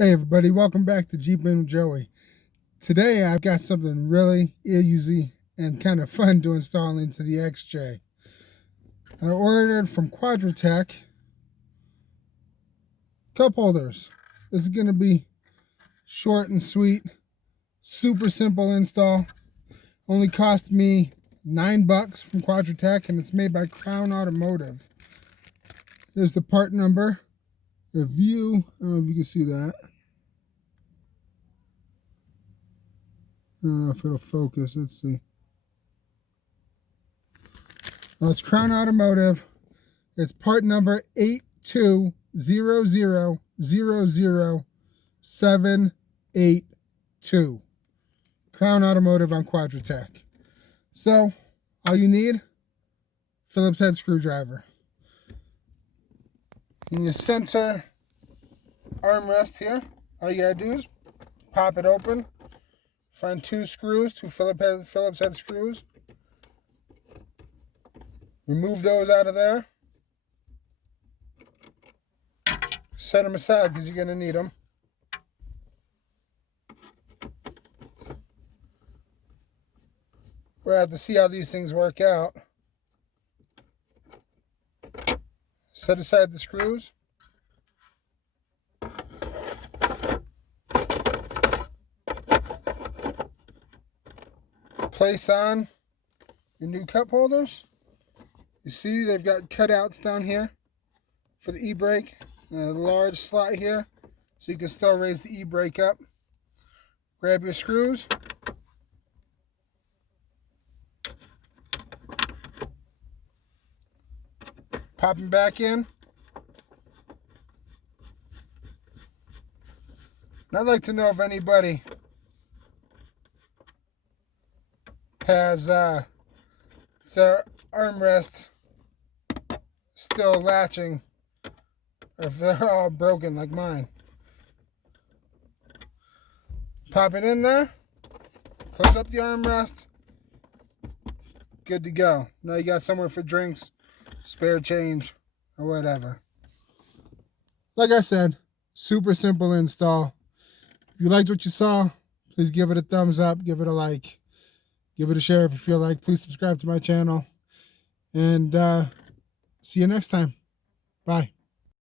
Hey everybody, welcome back to Jeep and Joey. Today I've got something really easy and kind of fun to install into the XJ. I ordered from Quadratec cup holders. This is going to be short and sweet, super simple install. Only cost me $9 from Quadratec, and it's made by Crown Automotive. Here's the part number. I don't know if you can see that. I don't know if it'll focus. Let's see. Well, it's Crown Automotive. It's part number 820000782. Crown Automotive on Quadratec. So, all you need, Phillips head screwdriver. In your center armrest here, all you gotta do is pop it open. Find two Phillips head screws. Remove those out of there. Set them aside because you're going to need them. We'll have to see how these things work out. Set aside the screws. Place on your new cup holders. You see they've got cutouts down here for the e-brake. And a large slot here so you can still raise the e-brake up. Grab your screws. Pop them back in. And I'd like to know if anybody has their armrest still latching, or if they're all broken like mine. Pop it in there. Close up the armrest. Good to go. Now you got somewhere for drinks, spare change, or whatever. Like I said, super simple install. If you liked what you saw, please give it a thumbs up, give it a like, give it a share if you feel like. Please subscribe to my channel. And see you next time. Bye.